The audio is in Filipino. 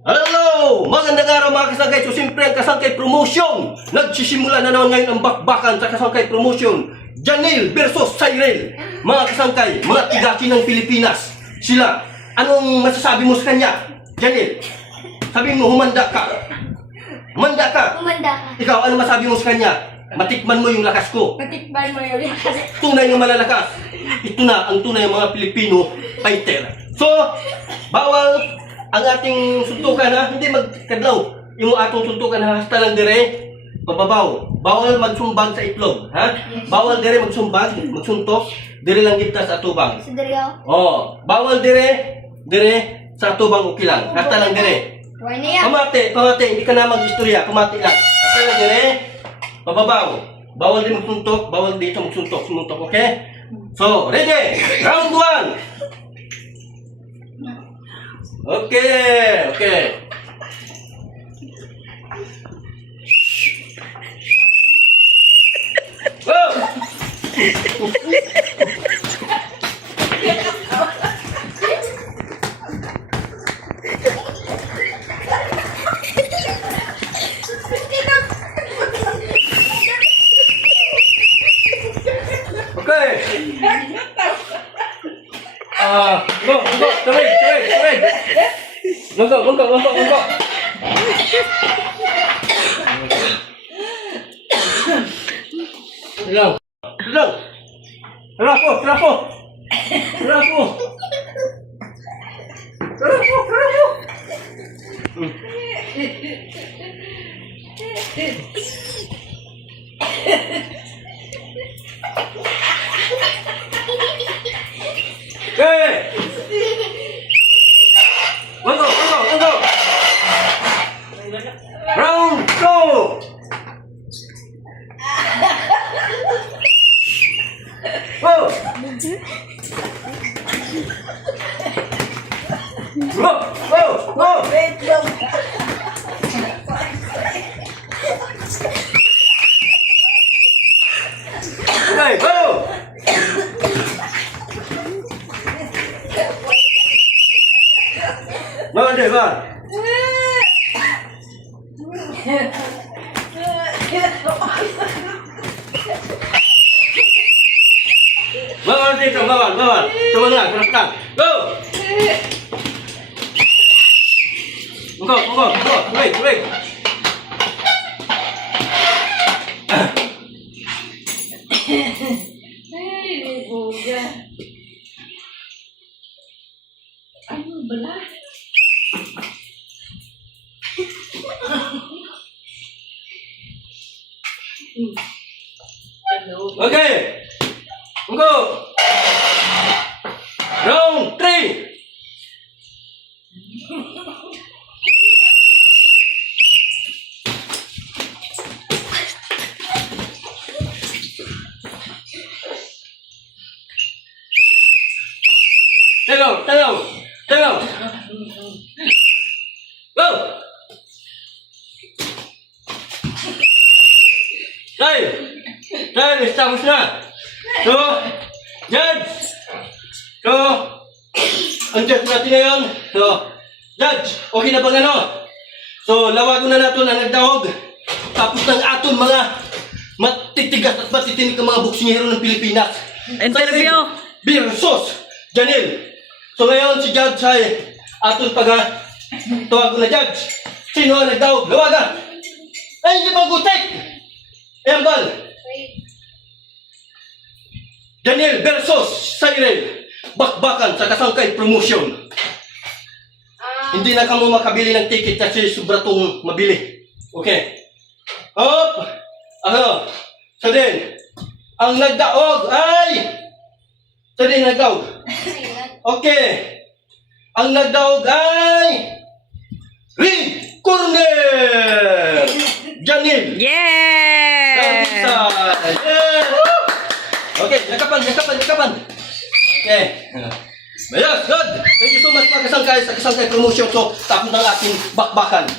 Hello! Magandang araw mga kasangkay. So siyempre ang kasangkay promotion. Nagsisimula na naman ngayon ang bakbakan sa kasangkay promotion. Janil versus Cyril. Mga kasangkay, mga tigaki ng Pilipinas. Sila, anong masasabi mo sa kanya? Janil, sabi mo humanda ka. Humanda ka. Umanda ka. Ikaw, ano masabi mo sa kanya? Matikman mo yung lakas ko. Matikman mo yung lakas. Tunay ng malalakas. Ito na ang tunay ng mga Pilipino fighter. So, bawal ang ating suntukan ha, hindi magkadlaw. Yung atong suntukan ha, hasta lang dire, pababaw. Bawal magsumbag sa itlog, ha? Bawal dire magsumbag, magsuntok, dire lang kita sa atubang. Sa Dario. Oh, bawal dire sa atubang okay lang. Hasta lang dire. Huwag na yan. Pamati, hindi ka na mag-istorya, pamati lang. Hasta lang dire, pababaw. Bawal din magsuntok, bawal dito magsuntok, sumuntok, okay? So, ready? Round 1. Okay. Go! Okay. Go, tuloy. Go. Lang. Trapo. Okay. Go. Round 2. Go. Okay, go. Ba? Bawal dito. Tumagal lang. Go! Go. Tuloy. Ay, buga. Ano bala? Okay. Go. Round 3. Talo. Go. Tayo, establish na. So, judge. So, ang judge natin ngayon. So, judge, okay na bang ano? So, lawagon na natin ang nagdawag. Tapos ng aton mga matitigas at matitinig ang mga boksingero ng Pilipinas. Interview. Versus Janil. So ngayon si Judge ay aton tawagon na Judge. Sino ang nagdawag? Lawagan! Ay, hindi magutik! Embal! Janil versus Cyril. Bakbakan sa kasangkay promotion. Hindi na kamo makabili ng ticket kasi sobra tong mabili. Okay. Hop! So din, ang nagdaog ay... Okay. Ang nagdaog ay... Red Corner! Janil! Yeah! Okay, nakapan. Okay. Yes, good. Thank you so much mga kasangkay sa kasangkay promotion. So, tapos ng ating bakbakan.